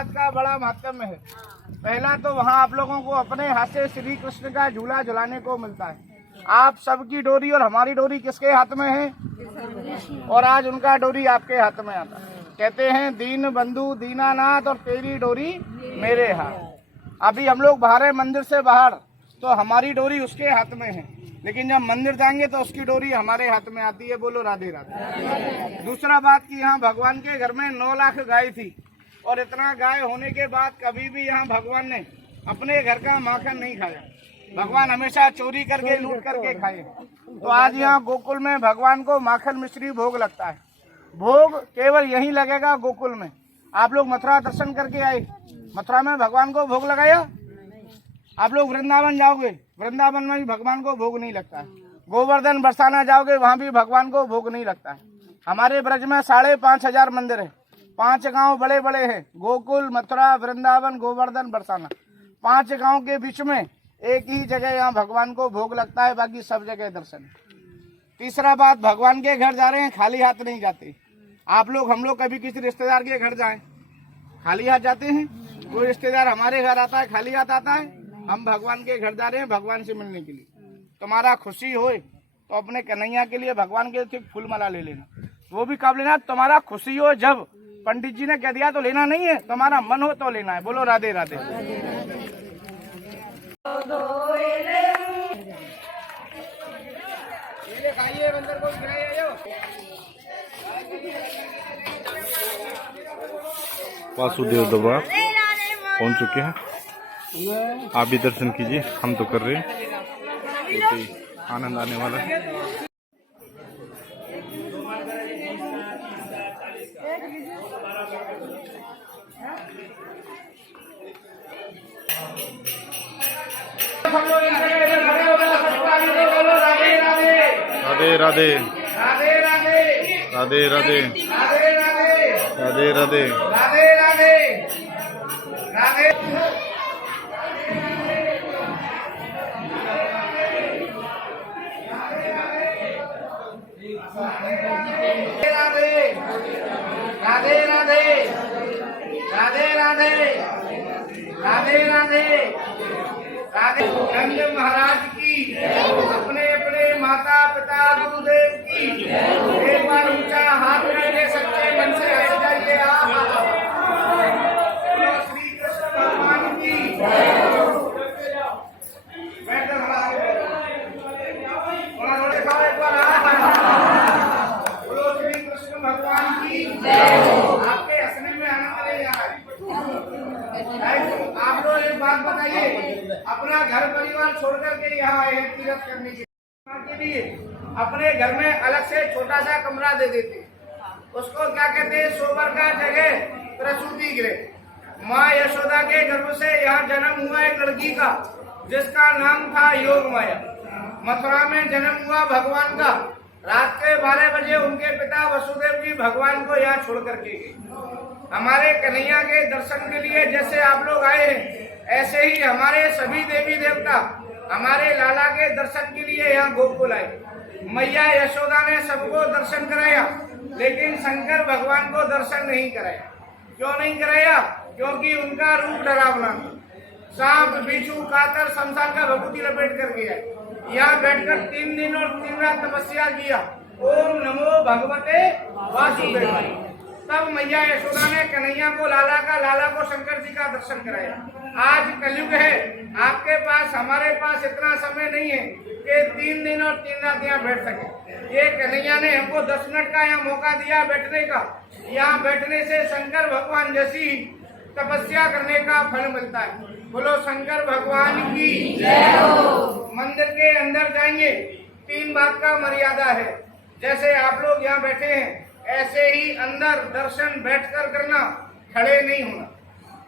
बात का बड़ा महत्व है। पहला तो वहाँ आप लोगों को अपने हाथ से श्री कृष्ण का झूला झुलाने को मिलता है। आप सबकी डोरी और हमारी डोरी किसके हाथ में है? और आज उनका डोरी आपके हाथ में आता है। कहते हैं दीन बंधु दीनानाथ और तेरी डोरी मेरे हाथ। अभी हम लोग बाहर है मंदिर से बाहर, तो हमारी डोरी उसके हाथ में है, लेकिन जब मंदिर जाएंगे तो उसकी डोरी हमारे हाथ में आती है। बोलो राधे राधे। दूसरा बात कि यहाँ भगवान के घर में 9 लाख गाय थी, और इतना गाय होने के बाद कभी भी यहाँ भगवान ने अपने घर का माखन नहीं खाया। भगवान हमेशा चोरी करके लूट करके खाए। तो आज यहाँ गोकुल में भगवान को माखन मिश्री भोग लगता है। भोग केवल यहीं लगेगा गोकुल में। आप लोग मथुरा दर्शन करके आए, मथुरा में भगवान को भोग लगाया। आप लोग वृंदावन जाओगे, वृंदावन में भी भगवान को भोग नहीं लगता है। गोवर्धन बरसाना जाओगे, वहाँ भी भगवान को भोग नहीं लगता है। हमारे ब्रज में 5,500 मंदिर है, 5 गांव बड़े बड़े हैं, गोकुल, मथुरा, वृंदावन, गोवर्धन, बरसाना। 5 गांव के बीच में एक ही जगह यहाँ भगवान को भोग लगता है, बाकी सब जगह दर्शन। तीसरा बात, भगवान के घर जा रहे हैं, खाली हाथ नहीं जाते। आप लोग, हम लोग कभी किसी रिश्तेदार के घर जाएं, खाली हाथ जाते हैं? कोई रिश्तेदार हमारे घर आता है खाली हाथ आता है? हम भगवान के घर जा रहे हैं भगवान से मिलने के लिए। तुम्हारा खुशी हो तो अपने कन्हैया के लिए भगवान के लिए फूल माला ले लेना। वो भी कब लेना? तुम्हारा खुशी हो जब। पंडित जी ने कह दिया तो लेना नहीं है, तुम्हारा मन हो तो लेना है। बोलो राधे राधे। वासुदेव दबा पहुंच चुके हैं। आप भी दर्शन कीजिए, हम तो कर रहे हैं। आनंद आने वाला है। राधे राधे राधे राधे राधे राधे राधे राधे राधे राधे राधे राधे राधे राधे। नंद महाराज की, अपने अपने माता पिता गुरुदेव की। एक बार ऊंचा हाथ करके सच्चे मन से हंस जाइए आप। श्री कृष्ण भगवान की। श्री कृष्ण भगवान की। आपके हंसने में आनंद ले जा रहा है। आप लोग एक बात बताइए, अपना घर परिवार छोड़ करके यहाँ आए हैं तीर्थ करने के लिए, अपने घर में अलग से छोटा सा कमरा दे देते, उसको क्या कहते हैं? सोबर का जगह, प्रसूति गृह। माँ यशोदा के गर्भ से यहाँ जन्म हुआ एक लड़की का, जिसका नाम था योग माया। मथुरा में जन्म हुआ भगवान का। रात के 12 बजे उनके पिता वसुदेव जी भगवान को यहाँ छोड़ करके गए। हमारे कन्हैया के दर्शन के लिए जैसे आप लोग आए हैं, ऐसे ही हमारे सभी देवी देवता हमारे लाला के दर्शन के लिए यहाँ गोकुल आए। मैया यशोदा ने सबको दर्शन कराया, लेकिन शंकर भगवान को दर्शन नहीं कराया। क्यों नहीं कराया? क्योंकि उनका रूप डरावना था। सांप, बिच्छू, कातर, शमशान का भभूति लपेट कर गया। यहाँ बैठकर 3 दिन और 3 रात तपस्या किया। ओम नमो भगवते वासुदेवाय। तब मैया यशोदा ने कन्हैया को लाला का, लाला को शंकर जी का दर्शन कराया। आज कलयुग है, आपके पास, हमारे पास इतना समय नहीं है कि 3 दिन और 3 रात यहाँ बैठ सके। ये कन्हैया ने हमको 10 मिनट का यहाँ मौका दिया बैठने का। यहाँ बैठने से शंकर भगवान जैसी तपस्या करने का फल मिलता है। बोलो शंकर भगवान की जय हो। मंदिर के अंदर जाएंगे, 3 बात का मर्यादा है। जैसे आप लोग यहाँ बैठे हैं, ऐसे ही अंदर दर्शन बैठकर करना, खड़े नहीं होना।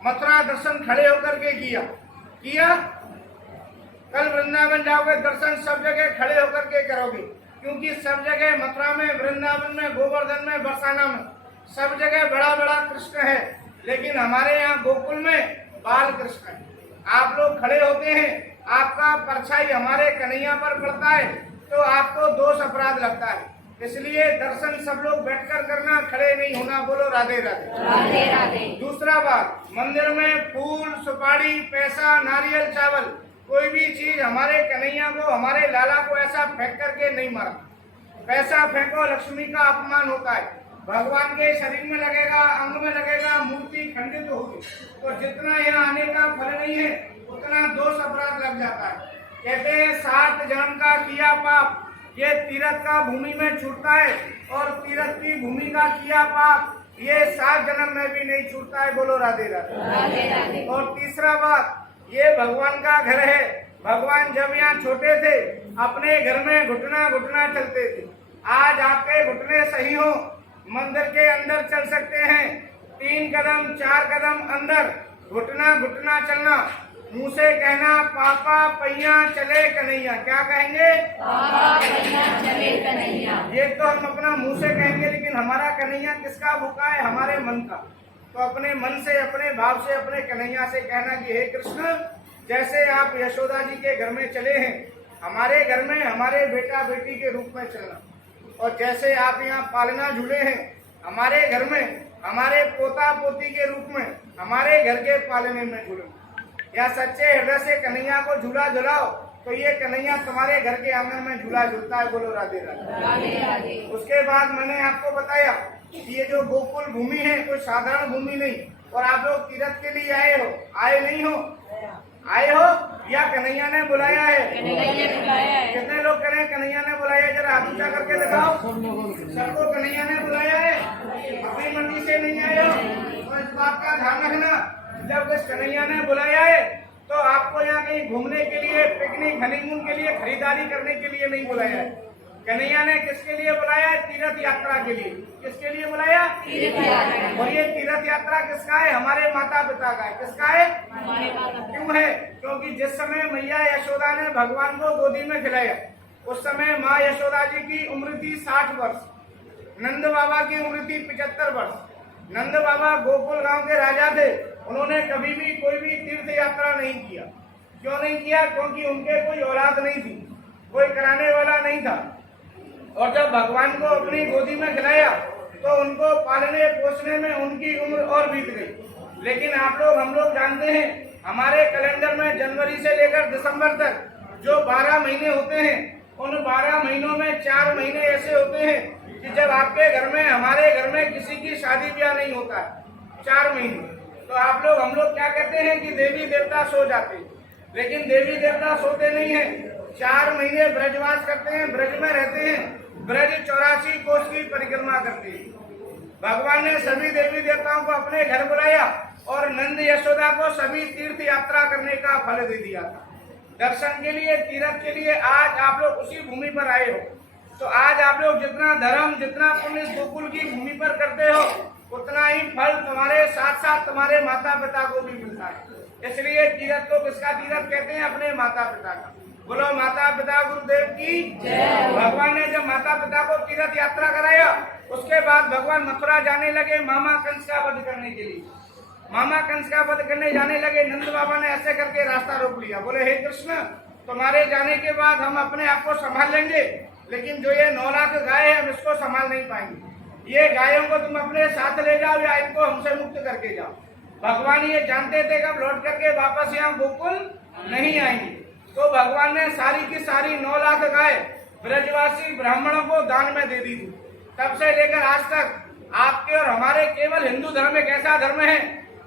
मथुरा दर्शन खड़े होकर के किया। कल वृंदावन जाओगे, दर्शन सब जगह खड़े होकर के करोगे, क्योंकि सब जगह मथुरा में, वृंदावन में, गोवर्धन में, बरसाना में, सब जगह बड़ा बड़ा कृष्ण है, लेकिन हमारे यहाँ गोकुल में बाल कृष्ण है। आप लोग खड़े होते हैं, आपका परछाई हमारे कन्हैया पर पड़ता है, तो आपको दोष अपराध लगता है। इसलिए दर्शन सब लोग बैठकर करना, खड़े नहीं होना। बोलो राधे राधे। राधे राधे। दूसरा बात, मंदिर में फूल, सुपारी, पैसा, नारियल, चावल, कोई भी चीज हमारे कन्हैया को, हमारे लाला को ऐसा फेंक करके नहीं मारा। पैसा फेंको, लक्ष्मी का अपमान होता है। भगवान के शरीर में लगेगा, अंग में लगेगा, मूर्ति खंडित होगी। तो जितना यहाँ आने का फल नहीं है, उतना दोष अपराध लग जाता है। कहते हैं 7 जन्म का किया पाप ये तीर्थ का भूमि में छूटता है, और तीर्थ की भूमि का किया पाप ये 7 जन्म में भी नहीं छूटता है। बोलो राधे राधे। राधे राधे। और तीसरा बात, ये भगवान का घर है। भगवान जब यहाँ छोटे थे, अपने घर में घुटना घुटना चलते थे। आज आपके घुटने सही हो, मंदिर के अंदर चल सकते हैं। 3 कदम 4 कदम अंदर घुटना घुटना चलना, मुंह से कहना पापा पैया चले कन्हैया। क्या कहेंगे? पापा पैया चले कन्हैया। ये तो हम अपना मुंह से कहेंगे, लेकिन हमारा कन्हैया किसका भूखा है? हमारे मन का। तो अपने मन से, अपने भाव से, अपने कन्हैया से कहना कि हे कृष्ण, जैसे आप यशोदा जी के घर में चले हैं, हमारे घर में हमारे बेटा बेटी के रूप में चलना। और जैसे आप यहाँ पालना झूले हैं, हमारे घर में हमारे पोता पोती के रूप में हमारे घर के पालने में झूलना। या सच्चे हृदय से कन्हैया को झूला झुलाओ, तो ये कन्हैया तुम्हारे घर के आंगन में झूला झूलता है। बोलो राधे राधे। राधे राधे। उसके बाद मैंने आपको बताया कि ये जो गोकुल भूमि है कोई साधारण भूमि नहीं। और आप लोग तीर्थ के लिए आए हो, आए नहीं हो? आए हो या कन्हैया ने बुलाया है? कन्हैया ने बुलाया है। कितने लोग करें कन्हैया ने बुलाया? जरा हाथ ऊंचा करके दिखाओ। सबको कन्हैया ने बुलाया है, अपनी मर्जी से नहीं आए हो। तो इस बात का ध्यान रखना, जब इस कन्हैया ने बुलाया है तो आपको यहाँ कहीं घूमने के लिए, पिकनिक, हनीमून के लिए, खरीदारी करने के लिए नहीं बुलाया है। कन्हैया ने किसके लिए बुलाया है? तीर्थ यात्रा के लिए। किसके लिए बुलाया? तीर्थ यात्रा। और ये तीर्थ यात्रा किसका है? हमारे माता पिता का है। किसका है? हमारे माता। क्यों है? क्योंकि जिस समय मैया यशोदा ने भगवान को गोदी में खिलाया, उस समय माँ यशोदा जी की उम्र थी 60 वर्ष, नंद बाबा की उम्र थी 75 वर्ष। नंद बाबा गोकुल गांव के राजा थे, उन्होंने कभी भी कोई भी तीर्थ यात्रा नहीं किया। क्यों नहीं किया? क्योंकि उनके कोई औलाद नहीं थी, कोई कराने वाला नहीं था। और जब भगवान को अपनी गोदी में खिलाया तो उनको पालने पोसने में उनकी उम्र और बीत गई। लेकिन आप लोग, हम लोग जानते हैं, हमारे कैलेंडर में जनवरी से लेकर दिसंबर तक जो 12 महीने होते हैं, उन 12 महीनों में 4 महीने ऐसे होते हैं कि जब आपके घर में, हमारे घर में किसी की शादी ब्याह नहीं होता है 4 महीने। तो आप लोग, हम लोग क्या कहते हैं कि देवी देवता सो जाते हैं, लेकिन देवी देवता सोते नहीं है। 4 महीने ब्रजवास करते हैं, ब्रज में रहते हैं, ब्रज 84 कोस की परिक्रमा करते हैं। भगवान ने सभी देवी देवताओं को अपने घर बुलाया और नंद यशोदा को सभी तीर्थ यात्रा करने का फल दे दिया था। दर्शन के लिए, तीर्थ के लिए आज आप लोग उसी भूमि पर आए हो। तो आज आप लोग जितना धर्म, जितना पुण्य इस गोकुल की भूमि पर करते हो, उतना ही फल तुम्हारे साथ साथ तुम्हारे माता पिता को भी मिलता है। इसलिए तीर्थ को किसका तीर्थ कहते हैं? अपने माता पिता का। बोलो माता पिता गुरुदेव की जय। भगवान ने जब माता पिता को तीर्थ यात्रा कराया, उसके बाद भगवान मथुरा जाने लगे मामा कंस का वध करने के लिए। मामा कंस का वध करने जाने लगे, नंद बाबा ने ऐसे करके रास्ता रोक लिया। बोले हे कृष्ण, तुम्हारे जाने के बाद हम अपने आप को संभाल लेंगे, लेकिन जो ये 9 लाख गाय है, हम इसको संभाल नहीं पाएंगे। ये गायों को तुम अपने साथ ले जाओ या इनको हमसे मुक्त करके जाओ। भगवान ये जानते थे कब लौट करके वापस यहाँ गोकुल नहीं आएंगे। तो भगवान ने सारी की सारी 9 लाख गाय ब्रजवासी ब्राह्मणों को दान में दे दी थी। तब से लेकर आज तक आपके और हमारे केवल हिंदू धर्म एक ऐसा धर्म है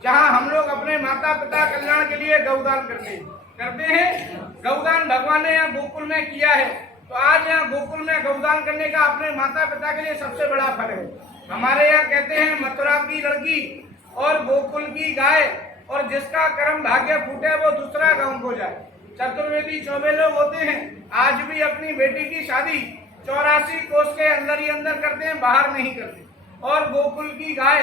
जहाँ हम लोग अपने माता पिता कल्याण के लिए गौदान करते हैं। गौदान भगवान ने यहाँ गोकुल में किया है, तो आज यहाँ गोकुल में गौदान करने का अपने माता पिता के लिए सबसे बड़ा फल है। हमारे यहाँ कहते हैं मथुरा की लड़की और गोकुल की गाय, और जिसका कर्म भाग्य फूटे वो दूसरा गांव को जाए। चतुर्वेदी 24 लोग होते हैं, आज भी अपनी बेटी की शादी 84 कोस के अंदर ही अंदर करते हैं, बाहर नहीं करते। और गोकुल की गाय,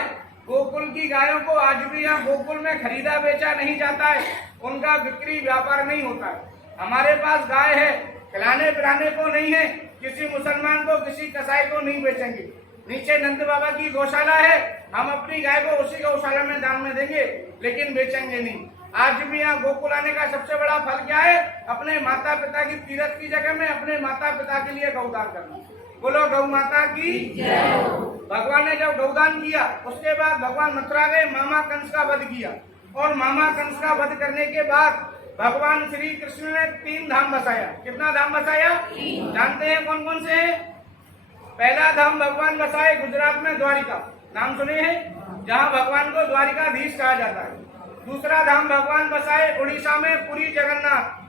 गोकुल की गायों को आज भी यहाँ गोकुल में खरीदा बेचा नहीं जाता है, उनका बिक्री व्यापार नहीं होता है। हमारे पास गाय है, खिलाने पिलाने को नहीं है, किसी मुसलमान को, किसी कसाई को नहीं बेचेंगे। नीचे नंद बाबा की गौशाला है, हम अपनी गाय को उसी गौशाला में दान में देंगे, लेकिन बेचेंगे नहीं। आज भी यहाँ गोकुल आने का सबसे बड़ा फल क्या है? अपने माता पिता की तीर्थ की जगह में अपने माता पिता के लिए गौदान करना। बोलो गौ माता की जय हो। भगवान ने जब गौदान किया उसके बाद भगवान मथुरा गए, मामा कंस का वध किया और मामा कंस का वध करने के बाद भगवान श्री कृष्ण ने 3 धाम बसाया। कितना धाम बसाया? जानते हैं कौन कौन से हैं? पहला धाम भगवान बसाए गुजरात में द्वारिका, नाम सुने हैं, जहाँ भगवान को द्वारिकाधीश कहा जाता है। दूसरा धाम भगवान बसाए उड़ीसा में पुरी जगन्नाथ।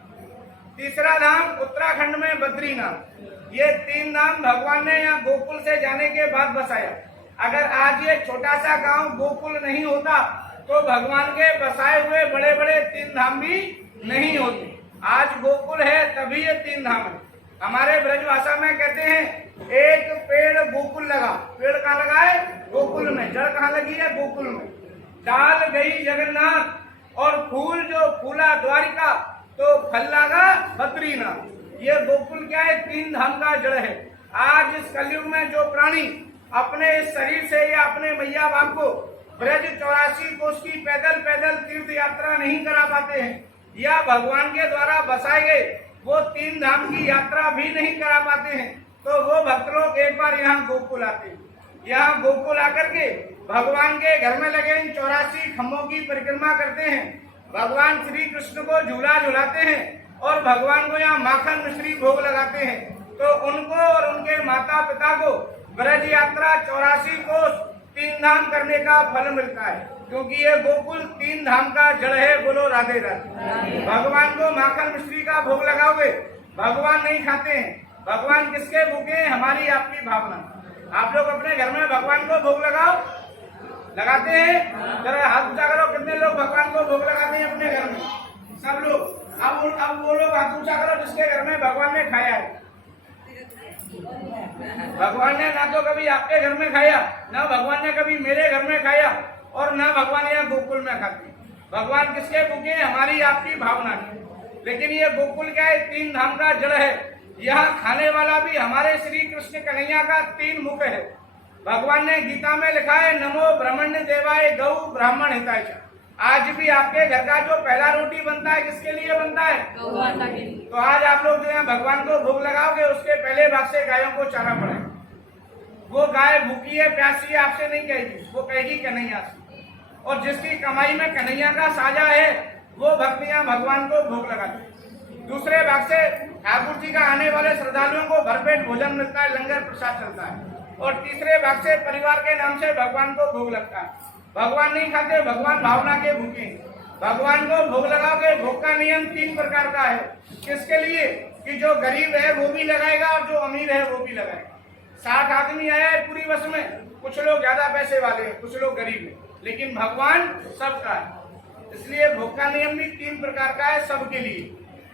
तीसरा धाम उत्तराखंड में बद्रीनाथ। ये 3 धाम भगवान ने यहाँ गोकुल से जाने के बाद बसाया। अगर आज ये छोटा सा गांव गोकुल नहीं होता तो भगवान के बसाए हुए बड़े बड़े 3 धाम भी नहीं होते। आज गोकुल है तभी ये 3 धाम है। हमारे ब्रजभाषा में कहते हैं एक पेड़ गोकुल लगा। पेड़ कहाँ लगा है? गोकुल में। जड़ कहाँ लगी है? गोकुल में। डाल गई जगन्नाथ और फूल जो फूला द्वारिका तो फल लगा बद्रीनाथ। ये गोकुल क्या है? 3 धाम का जड़ है। आज इस कलयुग में जो प्राणी अपने शरीर से या अपने मैया बाप को ब्रज 84 कोस की पैदल पैदल तीर्थ यात्रा नहीं करा पाते हैं या भगवान के द्वारा बसाए गए वो 3 धाम की यात्रा भी नहीं करा पाते हैं, तो वो भक्त लोग एक बार यहाँ गोकुल आते हैं। यहाँ गोकुल आकर के भगवान के घर में लगे इन 84 खम्भों की परिक्रमा करते हैं। भगवान श्री कृष्ण को झूला झुलाते हैं और भगवान को यहाँ माखन मिश्री भोग लगाते हैं। तो उनको और उनके माता पिता को ब्रज यात्रा 84 कोस 3 धाम करने का फल मिलता है, क्योंकि ये गोकुल 3 धाम का जड़ है। बोलो राधे राधे। भगवान को माखन मिश्री का भोग लगाओगे, भगवान नहीं खाते हैं। भगवान किसके भूखे हैं? हमारी आपकी भावना। आप लोग अपने घर में भगवान को भोग लगाओ, लगाते हैं? जरा हाथ ऊंचा करो, कितने लोग भगवान को भोग लगाते हैं अपने घर में? सब लोग। अब वो लोग हाथ ऊंचा करो जिसके घर में भगवान ने खाया है। भगवान ने ना तो कभी आपके घर में खाया, ना भगवान ने कभी मेरे घर में खाया और ना भगवान यहाँ गोकुल में खाते। भगवान किसके भूखे हैं? हमारी आपकी भावना है। लेकिन ये गोकुल क्या है? 3 धाम का जड़ है। यहाँ खाने वाला भी हमारे श्री कृष्ण कन्हैया का 3 मुख है। भगवान ने गीता में लिखा है नमो ब्रह्मण्य देवाय गौ ब्राह्मण हिताय च। आज भी आपके घर का जो पहला रोटी बनता है किसके लिए बनता है? गौ माता के लिए। तो आज आप लोग जो है भगवान को भोग लगाओगे उसके पहले भाग से गायों को चारा पड़ेगा। वो गाय भूखी है प्यासी है आपसे नहीं कहेगी, वो कहेगी कन्हैया से। और जिसकी कमाई में कन्हैया का साझा है वो भक्तियां भगवान को भोग लगाती। दूसरे भाग से ठाकुर जी का आने वाले श्रद्धालुओं को भरपेट भोजन मिलता है, लंगर प्रसाद चलता है। और तीसरे भाग से परिवार के नाम से भगवान को भोग लगता है। भगवान नहीं खाते, भगवान भावना के भूखे। भगवान को भोग लगाओगे। भोग का नियम 3 प्रकार का है। किसके लिए? कि जो गरीब है वो भी लगाएगा और जो अमीर है वो भी लगाएगा। 60 आदमी आया है पूरी बस में, कुछ लोग ज्यादा पैसे वाले हैं, कुछ लोग गरीब हैं, लेकिन भगवान सबका है। इसलिए भोग का नियम भी 3 प्रकार का है सबके लिए,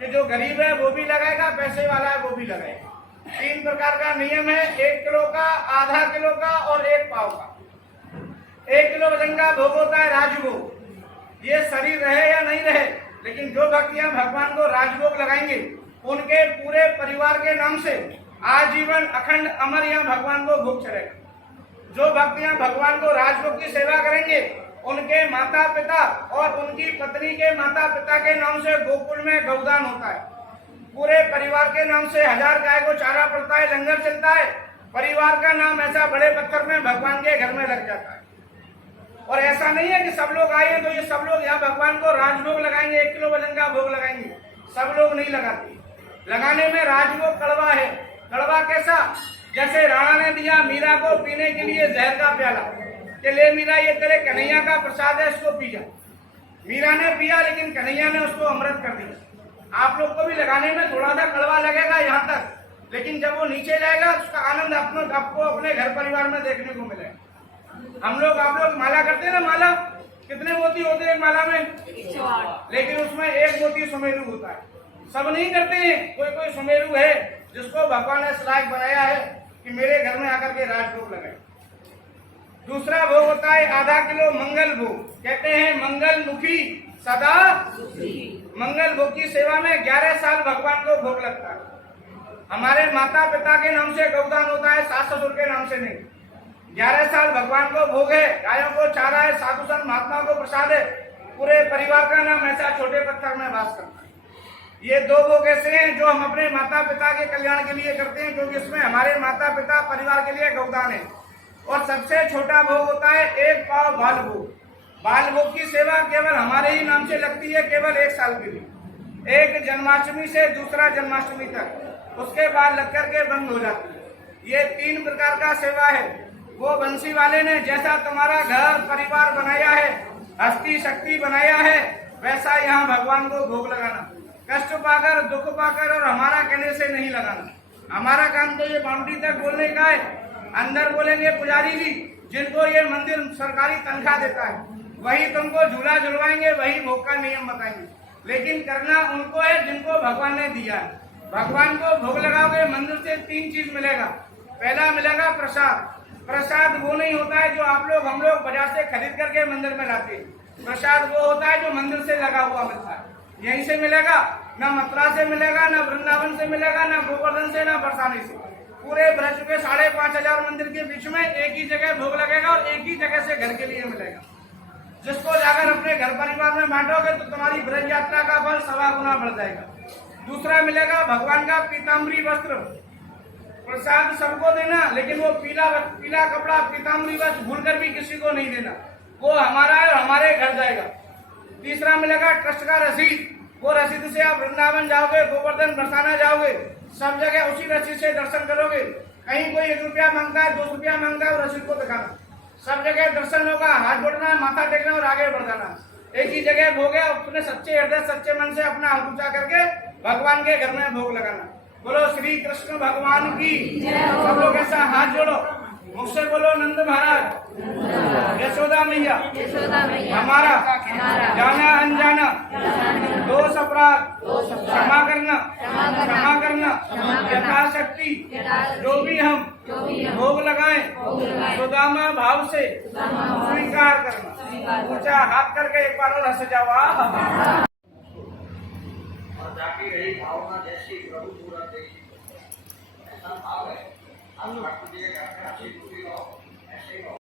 कि जो गरीब है वो भी लगाएगा, पैसे वाला है वो भी लगाएगा। 3 प्रकार का नियम है, 1 किलो का, आधा किलो का और 1 पाव का। 1 किलो वजन का भोग होता है राजभोग। ये शरीर रहे या नहीं रहे, लेकिन जो भक्तियां भगवान को राजभोग लगाएंगे उनके पूरे परिवार के नाम से आजीवन अखंड अमर यहाँ भगवान को भोग चढ़ेगा। जो भक्तियां भगवान को राजभोग की सेवा करेंगे उनके माता पिता और उनकी पत्नी के माता पिता के नाम से गोकुल में गौदान होता है। पूरे परिवार के नाम से 1000 गाय को चारा पड़ता है, लंगर चलता है। परिवार का नाम ऐसा बड़े पत्थर में भगवान के घर में लग जाता है। और ऐसा नहीं है कि सब लोग आए तो ये सब लोग यहाँ भगवान को राजभोग लगाएंगे, 1 किलो वजन का भोग लगाएंगे। सब लोग नहीं लगाते। लगाने में राजभोग कड़वा है। कड़वा कैसा? जैसे राणा ने दिया मीरा को पीने के लिए जहर का प्याला, कि ले मीरा ये तेरे कन्हैया का प्रसाद है, इसको पी जा। मीरा ने पिया लेकिन कन्हैया ने उसको अमृत कर दिया। आप लोग को भी लगाने में थोड़ा सा कड़वा लगेगा यहाँ तक, लेकिन जब वो नीचे जाएगा उसका आनंद आपको अपने घर परिवार में देखने को मिलेगा। आप लोग माला करते हैं ना, माला कितने मोती होते हैं एक माला में? 108। लेकिन उसमें 1 मोती सुमेरु होता है। सब नहीं करते हैं, कोई कोई सुमेरु है जिसको भगवान ने लायक बनाया है कि मेरे घर में आकर के राजभोग लगाए। दूसरा भोग होता है आधा किलो मंगल भोग। कहते हैं मंगल मुखी सदा मंगल भोग की सेवा में 11 साल भगवान को भोग लगता है। हमारे माता पिता के नाम से गौदान होता है, सास ससुर के नाम से नहीं। 11 साल भगवान को भोग है, गायों को चारा है, साधु संत महात्मा को प्रसाद है। पूरे परिवार का नाम ऐसा छोटे पत्थर में वास करता है। ये दो भोग ऐसे हैं जो हम अपने माता पिता के कल्याण के लिए करते हैं, क्योंकि इसमें हमारे माता पिता परिवार के लिए गौदान है। और सबसे छोटा भोग होता है एक पाव बाल भोग। बाल भोग की सेवा केवल हमारे ही नाम से लगती है, केवल 1 साल के लिए। एक जन्माष्टमी से दूसरा जन्माष्टमी तक, उसके बाद लग करके बंद हो जाती है। ये 3 प्रकार का सेवा है। वो बंसी वाले ने जैसा तुम्हारा घर परिवार बनाया है, हस्ती शक्ति बनाया है, वैसा यहाँ भगवान को भोग लगाना, कष्ट पाकर दुख पाकर, और हमारा कहने से नहीं लगाना। हमारा काम तो ये बाउंड्री तक बोलने का है। अंदर बोलेंगे पुजारी जी, जिनको ये मंदिर सरकारी तनख्वाह देता है, वही तुमको झूला झुलवाएंगे, वही भोग का नियम बताएंगे। लेकिन करना उनको है जिनको भगवान ने दिया है। भगवान को भोग लगाओगे, मंदिर से 3 चीज मिलेगा। पहला मिलेगा प्रसाद। प्रसाद वो नहीं होता है जो आप लोग हम लोग बाजार से खरीद करके मंदिर में लाते हैं। प्रसाद वो होता है जो मंदिर से लगा हुआ मिलता है। यहीं से मिलेगा, न मथुरा से मिलेगा, न वृंदावन से मिलेगा, न गोवर्धन से, न बरसाने से। पूरे ब्रज के 5,500 मंदिर के बीच में एक ही जगह भोग लगेगा और एक ही जगह से घर के लिए मिलेगा। जिसको जाकर अपने घर परिवार में बांटोगे तो तुम्हारी ब्रज यात्रा का फल 1.25 गुना बढ़ जाएगा। दूसरा मिलेगा भगवान का पीताम्बरी वस्त्र। प्रसाद सबको देना, लेकिन वो पीला कपड़ा पीताम्बरी वस्त्र भूलकर भी किसी को नहीं देना। वो हमारा है और हमारे घर जाएगा। तीसरा मिलेगा ट्रस्ट का रसीद। वो रसीद से आप वृंदावन जाओगे, गोवर्धन बरसाना जाओगे, सब जगह उसी रसीद से दर्शन करोगे। कहीं कोई 1 रुपया मांगता है, 2 रुपया मांगता है, वो रसीद को दिखाना। सब जगह दर्शन होगा, हाथ जोड़ना, माथा टेकना और आगे बढ़ जाना। एक ही जगह भोग है, अपने सच्चे हृदय सच्चे मन से अपना हाथ ऊंचा करके भगवान के घर में भोग लगाना। बोलो श्री कृष्ण भगवान की। सब लोग ऐसा हाथ जोड़ो, मुझसे बोलो नंद महाराज, यशोदा मैया, हमारा जाना अनजाना दोष अपराध क्षमा करना यथाशक्ति जो भी हम भोग लगाएं सुदामा भाव से स्वीकार करना। ऊंचा हाथ करके एक बार और हंस जाओ। और जाके यही भावना जैसी प्रभु पूरा देखिए, ऐसा भाव है। आप दिएगा